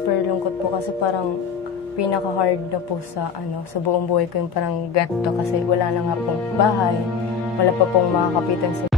super lungkot po kasi parang pinaka-hard na po sa buong buhay ko yung parang ganito kasi wala na nga pong bahay, wala pa pong makakapitan sa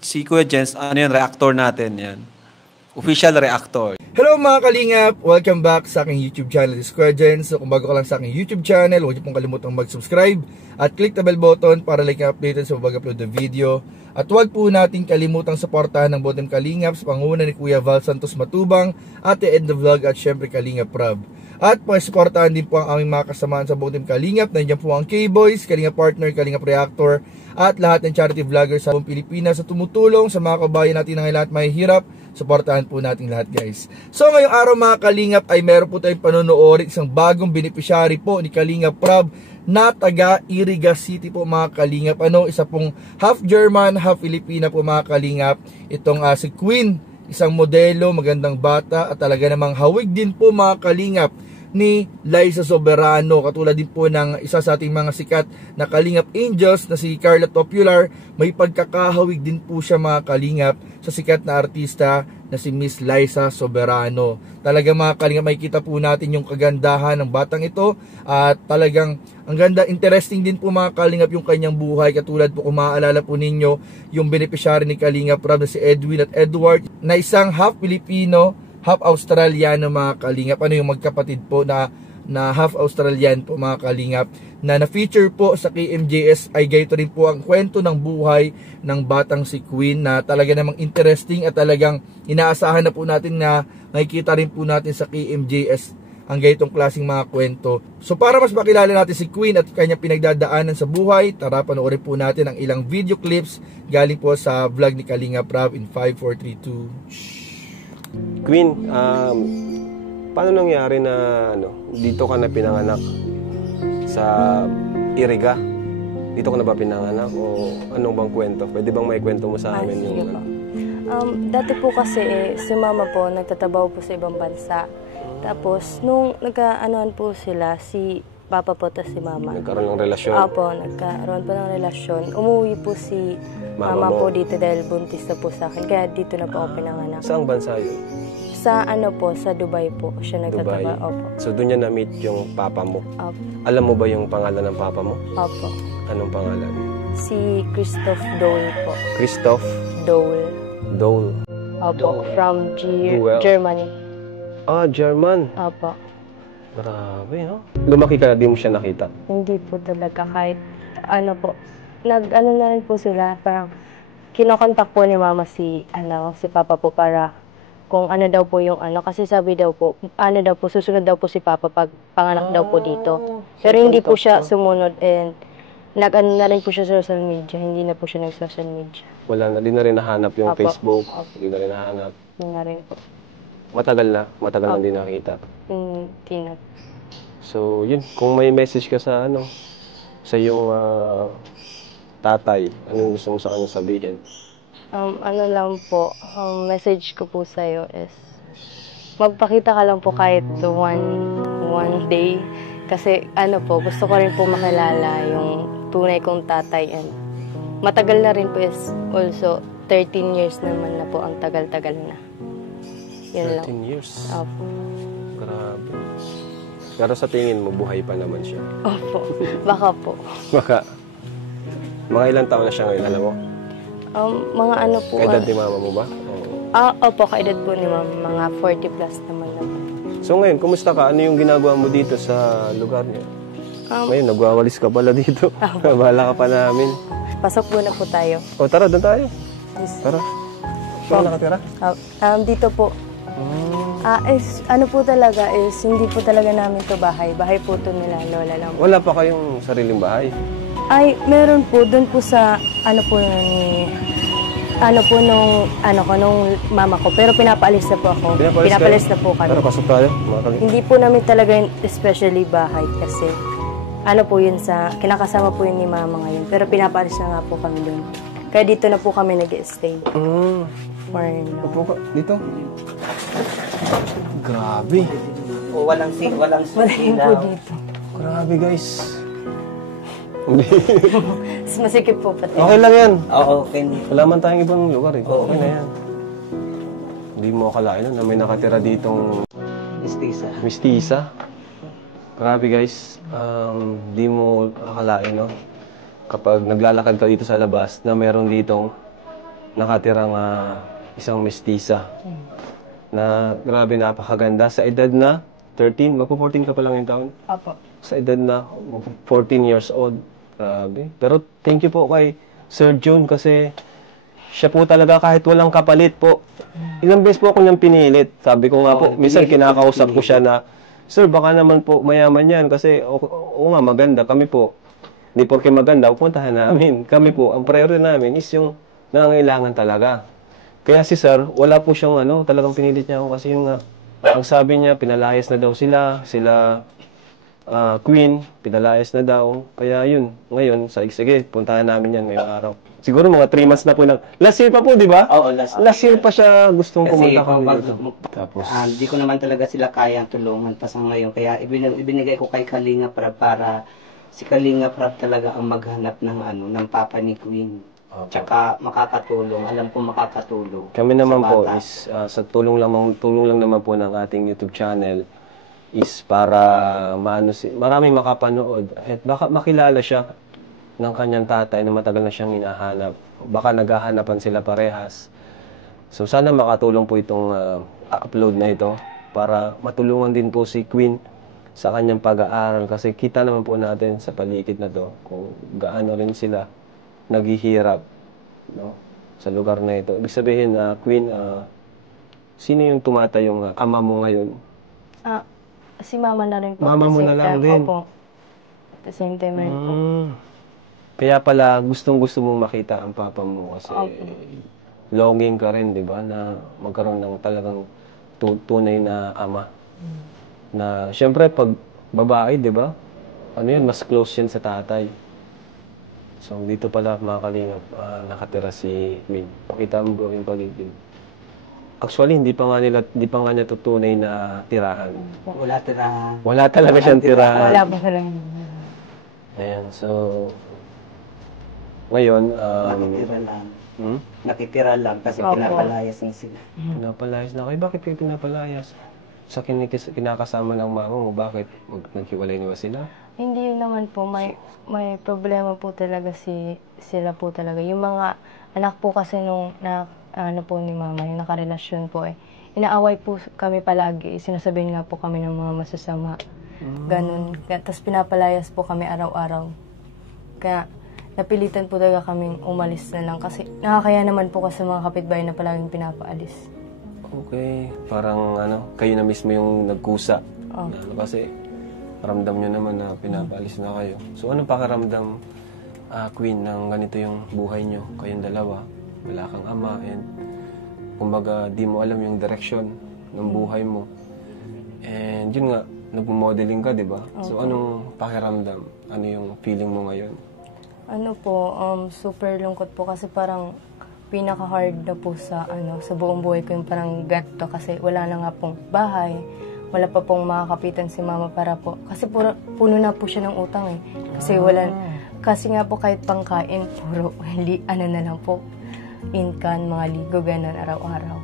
Si Kuya Jens, ano yun, reactor natin yan. Official reactor. Hello mga kalingap! Welcome back sa aking YouTube channel, This Kuya Jens. So kung bago ka lang sa aking YouTube channel, huwag niyo pong kalimutang mag-subscribe at click the bell button para like and updated sa pag-upload ng video. At huwag po natin kalimutang suportahan ng Butim Kalingap sa panguna ni Kuya Val Santos Matubang, Ate Ed the Vlog at syempre Kalingap Rob. At pakisuportahan din po ang aming mga kasamaan sa Butim Kalingap. Nandiyan po ang K-Boys, Kalingap Partner, Kalingap Reactor at lahat ng charity vloggers sa buong Pilipinas sa tumutulong sa mga kabayan natin na lahat mahihirap. Suportahan po natin lahat, guys. So ngayong araw mga Kalingap ay meron po tayong panonoodin isang bagong beneficiary po ni Kalingap Rob na taga Iriga City po mga Kalingap. Isa pong half German, half Filipina po mga Kalingap. Itong si Queen, isang modelo, magandang bata at talaga namang hawig din po mga Kalingap ni Liza Soberano, katulad din po ng isa sa ating mga sikat na Kalingap Angels na si Carla Topular. May pagkakahawig din po siya mga Kalingap sa sikat na artista na si Miss Liza Soberano. Talaga mga Kalingap, makikita po natin yung kagandahan ng batang ito at talagang ang ganda, interesting din po mga Kalingap yung kanyang buhay. Katulad po kung maaalala po ninyo yung beneficiary ni Kalingap Rob na si Edwin at Edward na isang half Filipino, half Australiano mga Kalingap. Yung magkapatid po na half Australian po mga Kalingap na na-feature po sa KMJS ay gayto rin po ang kwento ng buhay ng batang si Queen na talaga namang interesting at talagang inaasahan na po natin na makikita rin po natin sa KMJS ang gaytong klaseng mga kwento. So para mas makilala natin si Queen at kanyang pinagdadaanan sa buhay, tara panoorin po natin ang ilang video clips galing po sa vlog ni Kalingap Rob in 5, 4, 3, 2. Queen, paano nangyari na dito ka na pinanganak sa Iriga? Dito ka na ba pinanganak o anong bang kwento? Pwede bang may kwento mo sa amin? Sige po. Dati po kasi si mama po nagtatrabaho po sa ibang bansa. Tapos nung nagkaanoan po sila, si papa po at si mama. Nagkaroon ng relasyon? Opo, nagkaroon po ng relasyon. Umuwi po si mama po dito dahil buntis na po sa akin. Kaya dito na po ako pinanganak. Saang bansa yun? Sa sa Dubai po. Siya nagtatrabaho. Opo. So doon niya na-meet yung papa mo? Opo. Alam mo ba yung pangalan ng papa mo? Opo. Anong pangalan? Si Christoph Dole po. Christoph? Dole. Dole. Opo, from Germany. Ah, German. Opo. Grabe, no? Lumaki ka, di mo siya nakita? Hindi po talaga kahit po. Nag-ano na rin po sila, parang kinokontak po ni mama si papa po para kung ano daw po yung kasi sabi daw po, susunod daw po si papa pag panganak daw po dito. Pero hindi po siya sumunod and nag-ano na rin po siya sa social media, hindi na po siya nag-social media. Wala na, di na rin nahanap yung Opo. Facebook, Opo. di na rin nahanap. Hindi na rin po. Matagal na hindi nakita. Hindi na. So, yun, kung may message ka sa sa iyong tatay, anong gusto mo sa kanya sabihin? Lang po, message ko po sa'yo is, magpakita ka lang po kahit one day. Kasi gusto ko rin po makilala yung tunay kong tatay. And matagal na rin po is also 13 years naman na po, ang tagal-tagal na. Yun 13 lang. years? Opo. Grabe. Pero sa tingin mo, buhay pa naman siya? Opo. Baka po. Baka. Mga ilang taon na siya ngayon, alam mo? Mga po. Kaedad ni mama mo ba? Opo, kaedad po ni mama. Mga 40 plus naman na po. So ngayon, kumusta ka? Ano yung ginagawa mo dito sa lugar niya? Ngayon, nagwawalis ka pala dito. Bahala ka pa namin. Pasok po na po tayo. O tara, doon tayo. Yes. Tara. Saan ka nakatira? Dito po. Po talaga is, hindi po talaga namin to bahay. Bahay po to nila, lola lang. Wala pa kayong sariling bahay? Ay, meron po. Doon po sa, nung mama ko. Pero pinapaalis na po ako. Pinapaalis na po kami. Tara, pasok tayo. Hindi po namin talaga especially bahay kasi, yun kinakasama po yun ni mama ngayon. Pero pinapaalis na nga po kami doon. Kaya dito na po kami nag-stay. Upo ka. Dito. Grabe. Walang Wala yun po dito. Grabe guys. Masikip po pati. Okay lang yan. Oo, okay. Wala man tayong ibang lugar eh. Okay na yan. Hindi mo akalain na may nakatira ditong Mistisa. mistisa. Grabe guys. Di mo akalain, no? Kapag naglalakad ka dito sa labas na meron ditong nakatirang isang mestisa na grabe napakaganda sa edad na 13, magpo-14 ka pa lang yung taon. Apo. Sa edad na 14 years old. Grabe. Pero thank you po kay Sir June kasi siya po talaga kahit walang kapalit po. Ilang beses po ako niyang pinilit. Sabi ko nga po, minsan kinakausap ko siya na, Sir, baka naman po mayaman yan kasi oo nga maganda kami po. Hindi porke maganda, pupuntahan namin. Kami po, ang priority namin is yung nangangailangan talaga. Kaya si Sir, wala po siyang talagang pinilit niya ako kasi yung ang sabi niya, pinalayas na daw sila Queen, pinalayas na daw. Kaya yun, ngayon, sige, puntahan namin yan ngayong araw. Siguro mga 3 months na po lang. Last year pa po, di ba? Oo, last year pa siya gustong Kasi pumunta kami. tapos di ko naman talaga sila kayang tulungan pa sa ngayon. Kaya ibinigay ko kay Kalinga para si Kalinga Prab talaga ang maghanap ng papa ni Queen. Tsaka makakatulong, alam ko makakatulong. Kami naman sa po bata. is sa tulong lang naman po ng ating YouTube channel is para maraming makapanood at baka makilala siya ng kanyang tatay na matagal na siyang hinahanap. Baka naghahanapan sila parehas. So sana makatulong po itong upload na ito para matulungan din po si Queen sa kanyang pag-aaral kasi kita naman po natin sa paligid na to kung gaano rin sila naghihirap, no, sa lugar na ito. Ibig sabihin, Queen, sino yung tumatayong ama mo ngayon? Si mama na rin po. Mama mo na lang din? Opo. At the same time rin po. Kaya pala, gustong-gusto mong makita ang papa mo kasi longing ka rin, di ba, na magkaroon ng talagang tunay na ama. Na, syempre, pag babae, di ba, mas close yan sa tatay. So, dito pala, mga kalingap, nakatira si Queen. Pakita mo bro yung paligid. Actually, hindi pa nga niya tutunay na tirahan. Wala tirahan. Wala talaga siyang tirahan. Wala po lang. Ayan, so, ngayon, Nakitira lang. Nakitira lang kasi Opo. pinapalayas niya sila. Pinapalayas na kayo. Bakit kayo pinapalayas? Sa kinakasama ng mama mo, bakit? Naghiwalay na ba sila? Hindi naman po, may problema po talaga sila po talaga. Yung mga anak po kasi nung po ni mama, yung nakarelasyon po inaaway po kami palagi. Sinasabihin nga po kami ng mga masasama. Ganun. Tapos pinapalayas po kami araw-araw. Kaya napilitan po talaga kaming umalis na lang kasi nakakaya naman po kasi mga kapitbahay na palaging pinapaalis. Okay. Parang kayo na mismo yung nagkusa. Kasi ramdam nyo naman na pinapaalis na kayo. So anong pakiramdam, Queen, ng ganito yung buhay nyo? Kayong dalawa, wala kang ama, and kumbaga di mo alam yung direction ng buhay mo. And yun nga, nag-modeling ka, di ba? So anong pakiramdam? Ano yung feeling mo ngayon? Super lungkot po kasi parang pinaka-hard na po sa buong buhay ko yung parang ganito kasi wala na nga pong bahay, wala pa pong makakapitan si mama para po, kasi puno na po siya ng utang kasi nga po kahit pangkain, puro na lang po, inkan, mga ligo, ganun araw-araw.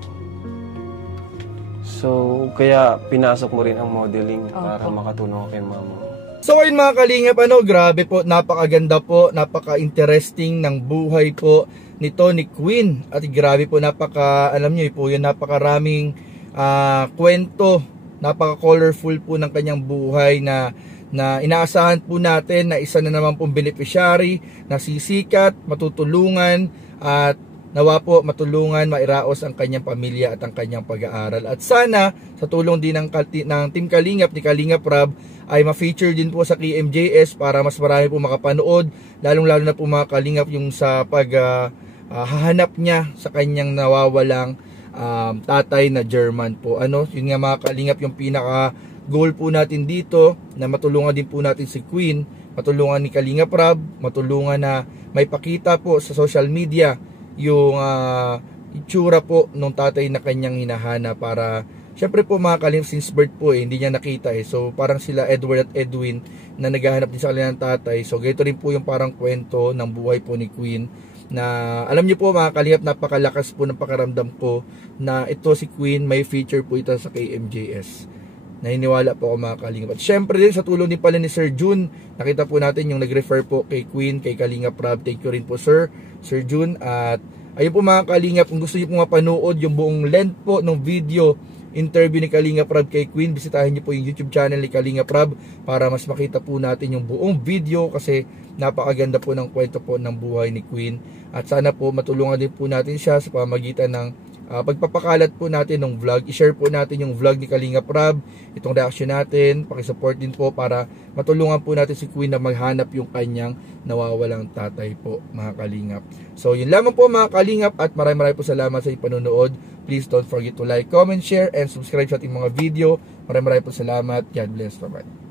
So, kaya pinasok mo rin ang modeling para makatulong kay mama. So ayun mga kalingap, grabe po, napakaganda po, napaka-interesting ng buhay po nito ni Queen. At grabe po, alam nyo po yun, napakaraming kwento, napaka-colorful po ng kanyang buhay na inaasahan po natin na isa na naman pong beneficiary na sisikat, matutulungan at nawa po matulungan, mairaos ang kanyang pamilya at ang kanyang pag-aaral. At sana sa tulong din ng Team Kalingap ni Kalinga Prab ay ma-feature din po sa KMJS para mas marami po makapanood, lalong-lalo na po mga Kalingap yung sa hahanap niya sa kanyang nawawalang tatay na German po. Yun nga mga Kalingap yung pinaka goal po natin dito, na matulungan din po natin si Queen, matulungan ni Kalinga Prab, matulungan na may pakita po sa social media yung itsura po nung tatay na kanyang hinahana para syempre po mga kalingap, since birth po hindi niya nakita so parang sila Edward at Edwin na naghahanap din sa kanilang tatay. So ganito rin po yung parang kwento ng buhay po ni Queen, na alam niyo po mga kalingap, napakalakas po ng pakiramdam ko na ito si Queen, may feature po ito sa KMJS. Naniniwala po ako mga kalingap. At syempre din sa tulong din pala ni Sir Jun, nakita po natin yung nag-refer po kay Queen, kay Kalingap Rob. Thank you rin po Sir Jun. At ayun po mga kalingap, kung gusto niyo po mapanood yung buong length po ng video interview ni Kalingap Rob kay Queen, bisitahin niyo po yung YouTube channel ni Kalingap Rob para mas makita po natin yung buong video, kasi napakaganda po ng kwento po ng buhay ni Queen. At sana po matulungan din po natin siya sa pamamagitan ng pagpapakalat po natin ng vlog. I-share po natin yung vlog ni Kalingap Rob, itong reaction natin, pakisupport din po para matulungan po natin si Queen na maghanap yung kanyang nawawalang tatay po mga kalingap. So yun lamang po mga kalingap, at maraming po salamat sa inyong panonood. Please don't forget to like, comment, share, and subscribe sa ating mga video. Maraming po salamat. God bless. Bye-bye.